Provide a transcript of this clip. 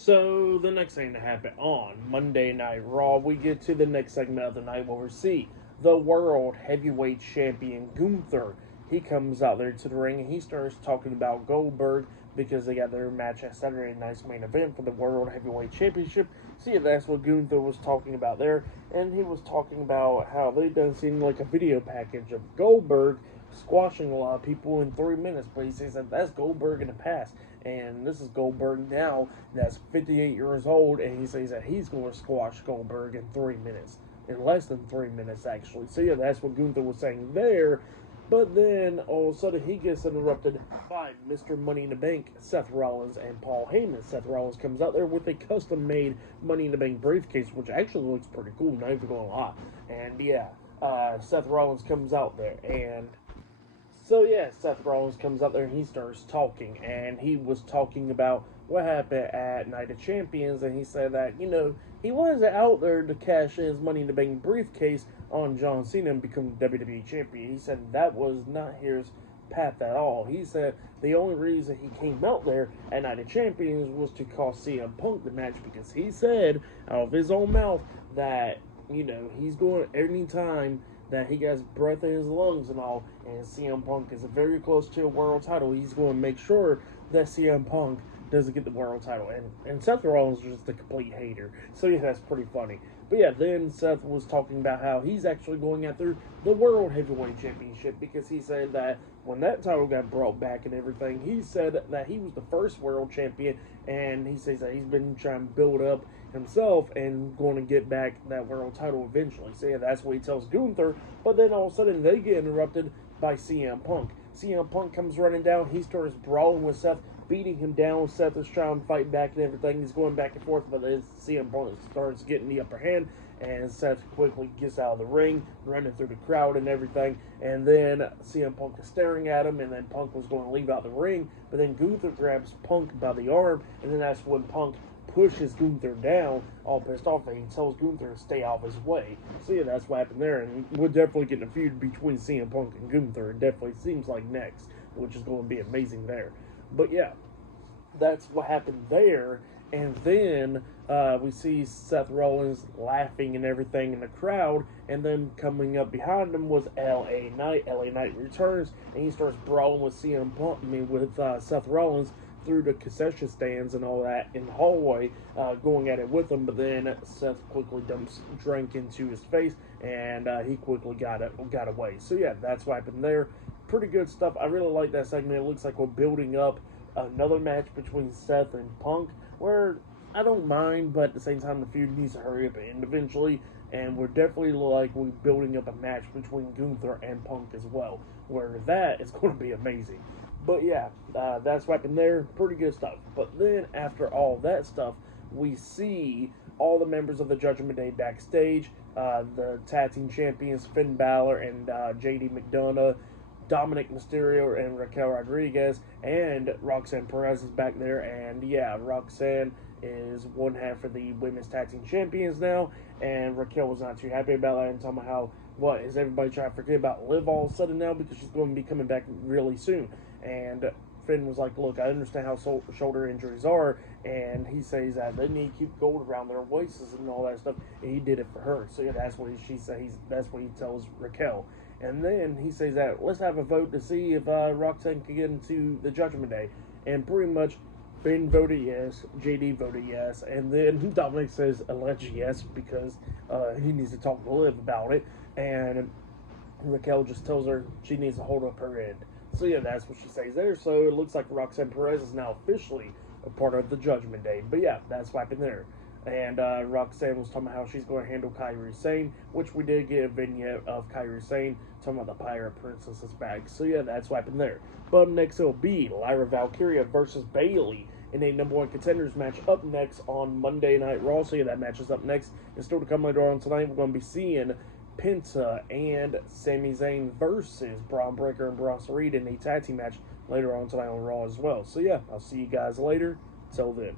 So the next thing to happen on Monday Night Raw, we get to the next segment of the night where we see the World Heavyweight Champion Gunther. He comes out there to the ring and he starts talking about Goldberg because they got their match at Saturday night's main event for the World Heavyweight Championship. So yeah, that's what Gunther was talking about there, and he was talking about how they done seem like a video package of Goldberg squashing a lot of people in 3 minutes, but he says that that's Goldberg in the past. And this is Goldberg now that's 58 years old, and he says that he's going to squash Goldberg in 3 minutes. In less than 3 minutes, actually. So, yeah, that's what Gunther was saying there. But then, all of a sudden, he gets interrupted by Mr. Money in the Bank, Seth Rollins, and Paul Heyman. Seth Rollins comes out there with a custom-made Money in the Bank briefcase, which actually looks pretty cool, not even going to lie. And, yeah, Seth Rollins comes out there, and so yeah, Seth Rollins comes out there and he starts talking, and he was talking about what happened at Night of Champions, and he said that, he wasn't out there to cash in his Money in the Bank briefcase on John Cena and become WWE Champion. He said that was not his path at all. He said the only reason he came out there at Night of Champions was to cost CM Punk the match, because he said out of his own mouth that, he's going anytime that he gets breath in his lungs and all, and CM Punk is very close to a world title, he's going to make sure that CM Punk doesn't get the world title. And Seth Rollins is just a complete hater. So yeah, that's pretty funny. But yeah, then Seth was talking about how he's actually going after the World Heavyweight Championship, because he said that when that title got brought back and everything, he said that he was the first world champion, and he says that he's been trying to build up himself and going to get back that world title eventually. So yeah, that's what he tells Gunther. But then all of a sudden they get interrupted by CM Punk. CM Punk comes running down. He starts brawling with Seth, beating him down. Seth is trying to fight back and everything. He's going back and forth, but then CM Punk starts getting the upper hand, and Seth quickly gets out of the ring, running through the crowd and everything. And then CM Punk is staring at him, and then Punk was going to leave out the ring, but then Gunther grabs Punk by the arm, and then that's when Punk pushes Gunther down, all pissed off, and he tells Gunther to stay out of his way. So yeah, that's what happened there, and we're definitely getting a feud between CM Punk and Gunther. It definitely seems like next, which is going to be amazing there. But yeah, that's what happened there. And then we see Seth Rollins laughing and everything in the crowd, and then coming up behind him was LA Knight. LA Knight returns, and he starts brawling with with Seth Rollins through the concession stands and all that in the hallway, going at it with him. But then Seth quickly dumps drink into his face, and he quickly got away. So yeah, that's what happened there. Pretty good stuff. I really like that segment. It looks like we're building up another match between Seth and Punk, where I don't mind, but at the same time the feud needs to hurry up and end eventually. And we're definitely we're building up a match between Gunther and Punk as well, where that is going to be amazing. But yeah, that's what happened there. Pretty good stuff. But then after all that stuff, we see all the members of the Judgment Day backstage. The tag team champions Finn Balor and JD McDonough, Dominic Mysterio and Raquel Rodriguez, and Roxanne Perez is back there. And yeah, Roxanne is one half of the women's tag team champions now, and Raquel was not too happy about that and talking about how, what, is everybody trying to forget about Liv all of a sudden now because she's going to be coming back really soon. And Finn was like, look, I understand how shoulder injuries are, and he says that they need to keep gold around their waists and all that stuff, and he did it for her. So yeah, that's what she says. That's what he tells Raquel. And then he says that let's have a vote to see if Roxanne can get into the Judgment Day. And pretty much Finn voted yes, JD voted yes, and then Dominic says alleged yes because he needs to talk to Liv about it. And Raquel just tells her she needs to hold up her end. So yeah, that's what she says there. So it looks like Roxanne Perez is now officially a part of the Judgment Day. But yeah, that's what happened there. And Roxanne was talking about how she's going to handle Kairi Sane, which we did get a vignette of Kairi Sane talking about the Pirate Princess's bag. So yeah, that's what happened there. But next it'll be Lyra Valkyria versus Bayley in a number one contenders match up next on Monday Night Raw. So yeah, that match is up next. And still to come later on tonight, we're going to be seeing Penta and Sami Zayn versus Braun Breaker and Bronson Reed in a tag team match later on tonight on Raw as well. So yeah, I'll see you guys later. Till then.